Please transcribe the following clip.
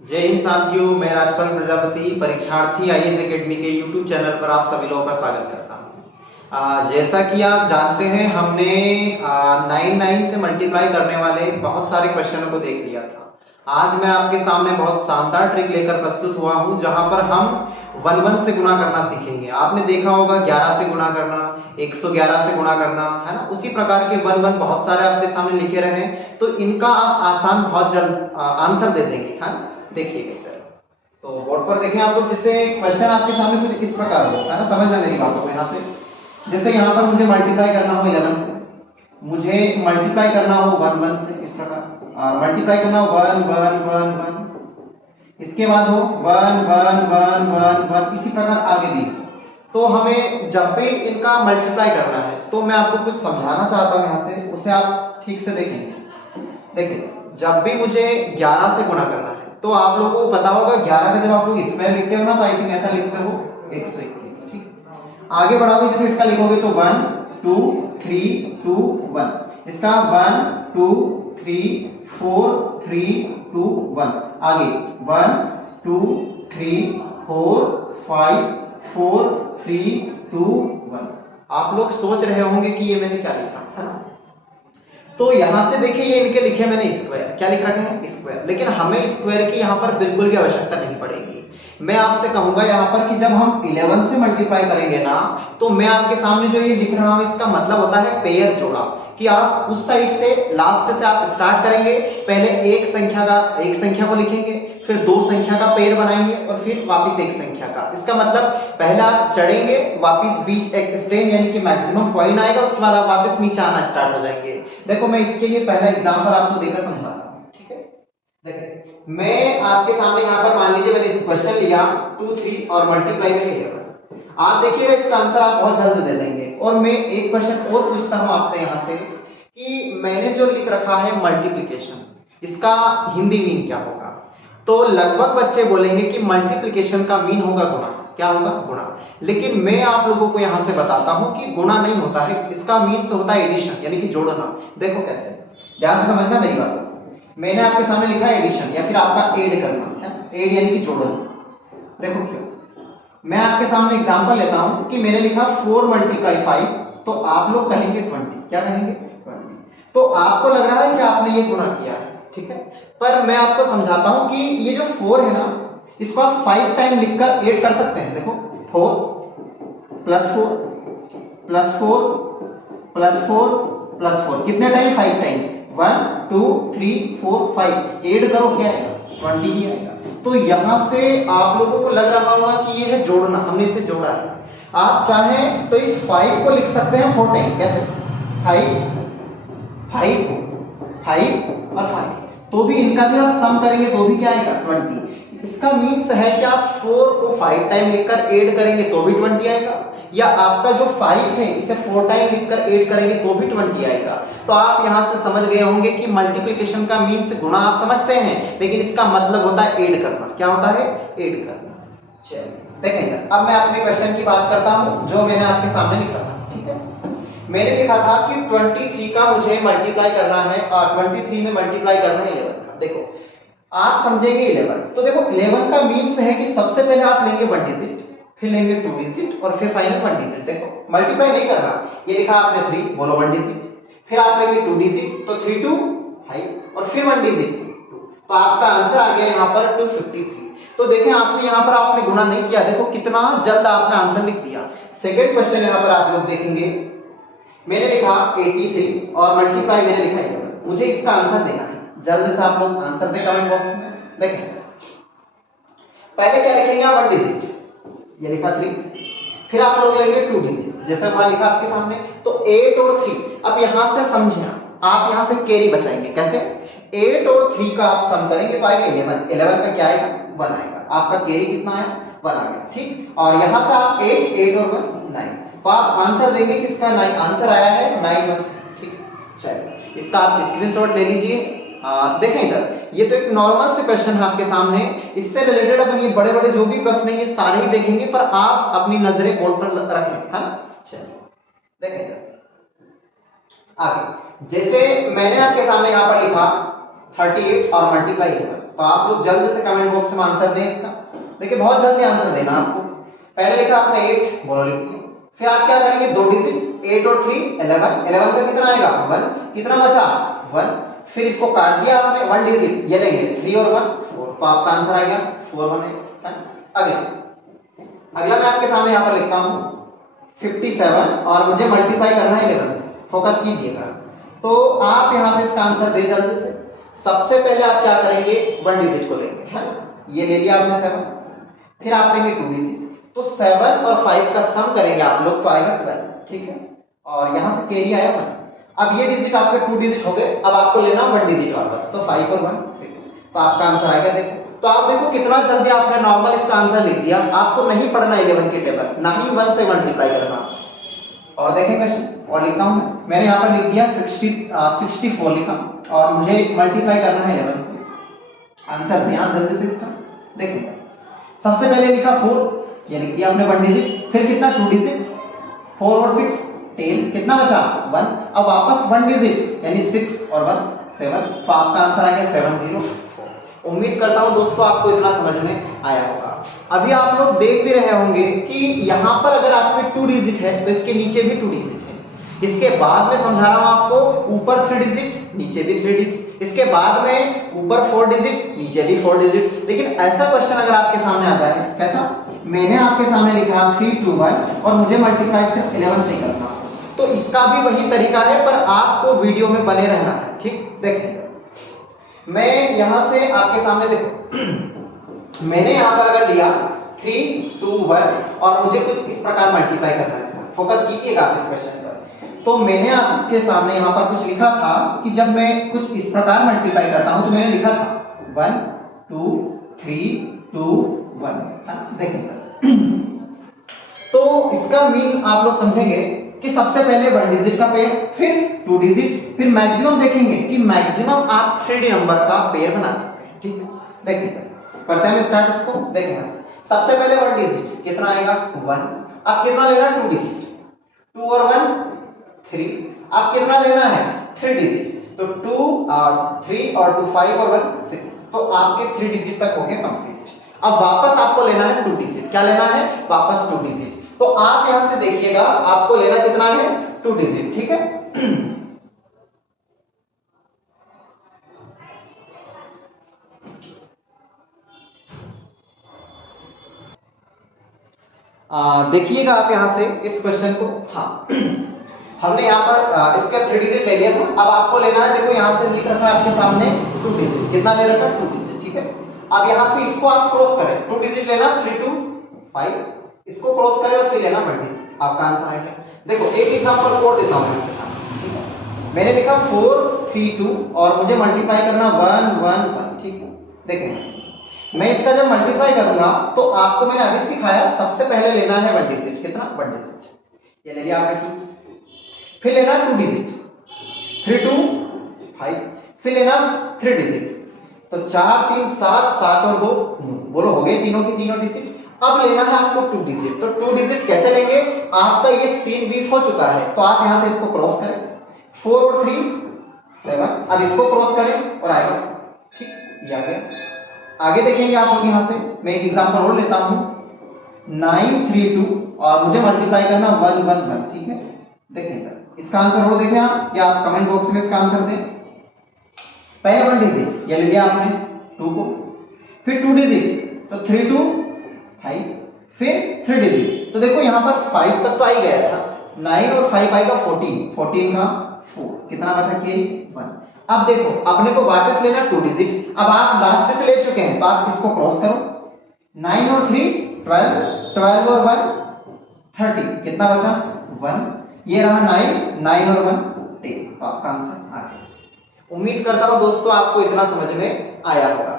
जय हिंद साथियों, मैं राजपाल प्रजापति परीक्षार्थी आईएएस एकेडमी के यूट्यूब चैनल पर आप सभी लोगों का स्वागत करता हूं। जैसा कि आप जानते हैं, हमने 9 से मल्टीप्लाई करने वाले बहुत सारे क्वेश्चनों को देख लिया था। आज मैं आपके सामने बहुत शानदार ट्रिक लेकर प्रस्तुत हुआ हूं, जहां पर हम 1 से गुणा करना सीखेंगे। आपने देखा होगा 11 से गुणा करना, 111 से गुणा करना, है ना। उसी प्रकार के 1 बहुत सारे आपके सामने लिखे रहे हैं, तो इनका आप आसान बहुत जल्द आंसर दे देंगे, है ना। देखिएगा इधर, तो बोर्ड पर देखें आप लोग। जैसे क्वेश्चन आपके सामने कुछ इस प्रकार हो, है ना। समझ में मेरी बातों को। यहाँ से जैसे यहाँ पर मुझे मल्टीप्लाई करना हो 11 से, मुझे मल्टीप्लाई करना हो 1 से, इस प्रकार मल्टीप्लाई करना हो 1 इसके बाद हो 1 इसी प्रकार आगे भी। तो हमें जब भी इनका मल्टीप्लाई करना है, तो मैं आपको कुछ समझाना चाहता हूँ यहाँ से, उसे आप ठीक से देखेंगे। देखिए, जब भी मुझे 11 से गुणा करना है, तो आप लोगों को पता होगा 11 का जब आप लोग स्क्वायर लिखते हो ना, तो आई थिंक ऐसा लिखते हो 121। ठीक, आगे बढ़ाओगे, जैसे इसका लिखोगे तो 1 2 3 2 1, इसका 1 2 3 4 3 2 1, आगे 1 2 3 4 5 4 3 2 1। आप लोग सोच रहे होंगे कि ये मैंने क्या लिखा, है ना। तो यहां से देखिए, ये इनके लिखे मैंने स्क्वायर, क्या लिख रखे हैं स्क्वायर, लेकिन हमें स्क्वायर की यहां पर बिल्कुल भी आवश्यकता नहीं पड़ेगी। मैं आपसे कहूंगा यहां पर कि जब हम 11 से मल्टीप्लाई करेंगे ना, तो मैं आपके सामने जो ये लिख रहा हूं, इसका मतलब होता है पेयर जोड़ा। कि आप उस साइड से लास्ट से आप स्टार्ट करेंगे, पहले एक संख्या को लिखेंगे, फिर 2 संख्या का पेयर बनाएंगे, और फिर वापस एक संख्या का। इसका मतलब पहले आप चढ़ेंगे, वापस बीच एक स्टैंड यानी कि मैक्सिमम पॉइंट आएगा, उसके बाद आप वापस नीचे आना स्टार्ट हो जाएंगे। देखो, मैं इसके लिए पहला एग्जांपल आपको देकर समझाता हूं, ठीक है। देखिए, मैं आपके सामने यहाँ पर मान लीजिए मैंने इस क्वेश्चन लिया 2 3 और मल्टीप्लाई में 11। आप देखिएगा, इसका आंसर आप बहुत जल्द दे देंगे। और मैं एक क्वेश्चन और पूछता हूं आपसे यहाँ से, कि मैंने जो लिख रखा है मल्टीप्लिकेशन, इसका हिंदी मीन क्या होगा। तो लगभग बच्चे बोलेंगे कि मल्टीप्लिकेशन का मीन होगा गुणा। क्या होगा? गुणा। लेकिन मैं आप लोगों को यहां से बताता हूं कि गुणा नहीं होता है, इसका मीन्स होता है एडिशन, यानी कि जोड़ना। देखो कैसे, ध्यान से समझना मेरी बात। मैंने आपके सामने लिखा है एडिशन, या फिर आपका ऐड करना, है। ऐड यानी कि जोड़ना। देखो क्यों, मैं आपके सामने एग्जांपल लेता हूं कि मैंने लिखा 4 × 5, तो आप लोग कहेंगे 20। क्या कहेंगे? 20। तो आपको लग रहा है कि आपने ये गुणा किया है, ठीक है। पर मैं आपको समझाता हूं कि ये जो 4 है ना, इसको आप 5 टाइम लिखकर ऐड कर सकते हैं। देखो, 4 + 4 + 4 + 4 + 4, कितने टाइम? 5 टाइम। 1 2 3 4 5, ऐड करो, क्या आएगा? 20 ही आएगा। तो यहां से आप लोगों को लग रहा होगा कि ये है जोड़ना, हमने इसे जोड़ा है। आप चाहें तो इस 5 को लिख सकते हैं 4 टाइम। कैसे? 5 5 5 और 5, तो भी इनका भी आप सम करेंगे तो भी क्या आएगा? 20। इसका मीन्स है कि आप 4 को 5 टाइम लिखकर ऐड करेंगे तो भी 20 आएगा, या आपका जो 5 है इसे 4 टाइम लिखकर ऐड करेंगे तो भी 20 आएगा। तो आप यहां से समझ गए होंगे कि मल्टीप्लिकेशन का मीन्स गुणा आप समझते हैं, लेकिन इसका मतलब होता है ऐड करना। क्या होता है? ऐड करना। चलिए देखेंगे, अब मैं अपने क्वेश्चन की बात करता हूं जो मैंने आपके सामने लिखा था, ठीक है। मैंने लिखा था कि 23 का मुझे मल्टीप्लाई करना है, और 23 में मल्टीप्लाई करना है 11 का। देखो, आप समझेंगे 11, तो देखो 11 का मीन्स है कि सबसे पहले आप लेंगे 1 डिजिट, फिर लेंगे 2 डिजिट, और फिर फाइनल 1 डिजिट। देखो, मल्टीप्लाई नहीं करना, ये लिखा आपने 3, बोलो 1 डिजिट, फिर आप लेंगे 2 डिजिट, तो 3 2 5, और फिर 1 डिजिट 2, तो आपका आंसर आ गया यहाँ पर 253। तो देखें, आपने यहाँ पर आपने गुणा नहीं किया, देखो कितना जल्द आपने आंसर लिख दिया। सेकेंड क्वेश्चन यहाँ पर आप लोग देखेंगे, मैंने लिखा 83 और मल्टीप्लाई मैंने लिखा 11। मुझे इसका आंसर देना है, जल्द से आप लोग आंसर दें कमेंट बॉक्स में। देखें, पहले क्या लिखेंगे आप? 1 डिजिट, ये लिखा 3, फिर आप लोग लेंगे 2 डिजिट, जैसा वहां लिखा आपके सामने, तो 8 और 3। अब यहां से समझिए, आप यहां से कैरी बचाएंगे। कैसे? 8 और 3 का आप सम करेंगे तो आएगा 11। 11 का क्या आएगा? 1 आएगा। आपका कैरी कितना आया? 1 आ गया, ठीक। और यहां से आप 8 और 1 9, तो आप आंसर देंगे किसका? 9। आंसर आया है 9 1, ठीक। चलिए, इसका आप स्क्रीनशॉट ले लीजिए। देखें इधर, ये तो एक नॉर्मल से क्वेश्चन है आपके सामने, इससे रिलेटेड अपन ये बड़े बड़े जो भी प्रश्न है ये सारे ही देखेंगे, पर आप अपनी नजरें बोर्ड पर रखें, है ना। चलिए देखें इधर आगे, जैसे मैंने आपके सामने यहाँ पर लिखा 38 और मल्टीप्लाई 11। तो आप लोग जल्द से कमेंट बॉक्स में आंसर दें इसका। देखिए बहुत जल्दी आंसर देना आपको। पहले लिखा आपने 8, बोलो लिख दिया। फिर आप क्या करेंगे, दो डिजिट 8 और 3 11, 11 का कितना आएगा 1, कितना बचा 1। फिर इसको काट दिया आपने, 1 डिजिट ये लेंगे 3 और 1 4, तो आपका आंसर आ गया 4 1 8। अगला मैं आपके सामने यहाँ पर लिखता हूँ 57 और मुझे मल्टीप्लाई करना है 11 से। फोकस कीजिएगा। तो आप यहाँ से इसका आंसर दे जल्दी से। सबसे पहले आप क्या करेंगे, 1 डिजिट को लेंगे, है ना, ये ले लिया आपने 7, फिर आप लेंगे 2 डिजिट, तो 7 और 5 का सम करेंगे आप लोग तो आएगा 12, ठीक है। और यहाँ से कैरी आया 1। अब ये डिजिट आपके 2 डिजिट हो गए, अब आपको लेना 1 डिजिट और बस, तो 5 और 1 6, तो आपका आंसर आएगा। देखो तो आप देखो कितना जल्दी आपने नॉर्मल इसका आंसर लिख दिया। आपको नहीं पढ़ना 11 की टेबल, ना ही 1 से मल्टीप्लाई करना। और देखें क्वेश्चन और लिखता हूं, मैंने यहाँ पर लिख दिया 64 लिखा और मुझे मल्टीप्लाई करना है 11 से। आंसर दें आप जल्दी से इसका। देखें सबसे पहले लिखा 4, ये लिख दिया आपने 1 डिजिट, फिर कितना 2 डिजिट, 4 और 6 10, कितना बचा 1। अब वापस 1 डिजिट यानी 6 और 1 7, तो आपका आंसर आ गया 704। उम्मीद करता हूं दोस्तों आपको इतना समझ में आया होगा। अभी आप लोग देख भी रहे होंगे कि यहाँ पर अगर आपके 2 डिजिट है तो इसके नीचे भी 2 डिजिट है। इसके बाद में समझा रहा हूं आपको, ऊपर 3 डिजिट नीचे भी 3 डिजिट, इसके बाद में ऊपर 4 डिजिट नीचे भी 4 डिजिट। लेकिन ऐसा क्वेश्चन अगर आपके सामने आ जाए, कैसा, मैंने आपके सामने लिखा 3 2 1 और मुझे मल्टीप्लाई सिर्फ 11 से ही करना, तो इसका भी वही तरीका है, पर आपको वीडियो में बने रहना है, ठीक। देखिए मैं यहां से आपके सामने देखो मैंने यहां पर अगर लिया 3 2 1 और मुझे कुछ इस प्रकार मल्टीप्लाई करना है इसका। फोकस कीजिएगा आप इस क्वेश्चन पर। तो मैंने आपके सामने यहां पर कुछ लिखा था कि जब मैं कुछ इस प्रकार मल्टीप्लाई करता हूं तो मैंने लिखा था 1 2 3 2 1। देखिए तो इसका मीन आप लोग समझेंगे कि सबसे पहले 1 डिजिट का पेयर, फिर 2 डिजिट, फिर मैक्सिमम देखेंगे कि मैक्सिमम आप 3D नंबर का पेयर बना सकते हैं, ठीक है। देखिए करते हैं स्टार्ट इसको। देखिए सबसे पहले 1 डिजिट कितना आएगा 1, अब कितना लेना 2 डिजिट, 2 और 1 3, अब कितना लेना है 3 डिजिट, तो 2 और 3 और 2 5 और 1 6, तो आपके 3 डिजिट तक हो गए कंप्लीट। अब वापस आपको लेना है 2 डिजिट, क्या लेना है वापस 2 डिजिट, तो आप यहां से देखिएगा आपको लेना कितना है 2 डिजिट, ठीक है। देखिएगा आप यहां से इस क्वेश्चन को। हाँ हमने यहाँ पर इसका 3 डिजिट ले लिया था, अब आपको लेना है, देखो यहां से लिख रखा है आपके सामने 2 डिजिट, कितना ले रखा है 2 डिजिट, ठीक है। अब यहां से इसको आप क्रॉस करें, 2 डिजिट लेना 3 2 5, इसको क्रॉस करें और फिर लेना 1 डिजिट, आपका आंसर आएगा। देखो एक एग्जांपल और देता हूं आपके सामने, ठीक है। मैंने लिखा 4 3 2 और मुझे मल्टीप्लाई करना 1 1 1, ठीक है। देखें मैं इसका जब मल्टीप्लाई करूंगा तो आपको मैंने अभी सिखाया, सबसे पहले लेना है 1 डिजिट, कितना 1 डिजिट, ये ले लिया आपने 2, फिर लेना 2 डिजिट 3 2 5, फिर लेना 3 डिजिट, तो 4 3 7 7 और 2 बोलो हो गए तीनों की तीनों डिजिट। अब लेना है आपको 2 डिजिट, तो 2 डिजिट कैसे लेंगे, आपका ये 3 20 हो चुका है, तो आप यहां से इसको क्रॉस करें, 4 और 3 7, अब इसको क्रॉस करें और आएगा, ठीक ये आ गया। आगे देखेंगे आप लोग यहां से, मैं एक एग्जांपल और लेता हूं 9 3 2 और मुझे मल्टीप्लाई करना 1 1 1, ठीक है। देखें इसका आंसर और देखें आप, या आप कमेंट बॉक्स में इसका आंसर दें। पहले 1 डिजिट ये ले लिया आपने 2 को, फिर 2 डिजिट तो 3 2 5, फिर 3 डिजिट, तो देखो यहां पर 5 तक तो आ ही गया था, 9 और 5 आएगा 14, 14 का 4, कितना बचा के 1। अब देखो अपने को वापस लेना 2 डिजिट, अब आप लास्ट से ले चुके हैं तो आप इसको क्रॉस करो, 9 और 3 12, 12 और 1 30, कितना बचा 1, ये रहा 9 9 और 1 10, तो आपका आंसर आ गया। उम्मीद करता हूं दोस्तों आपको इतना समझ में आया होगा।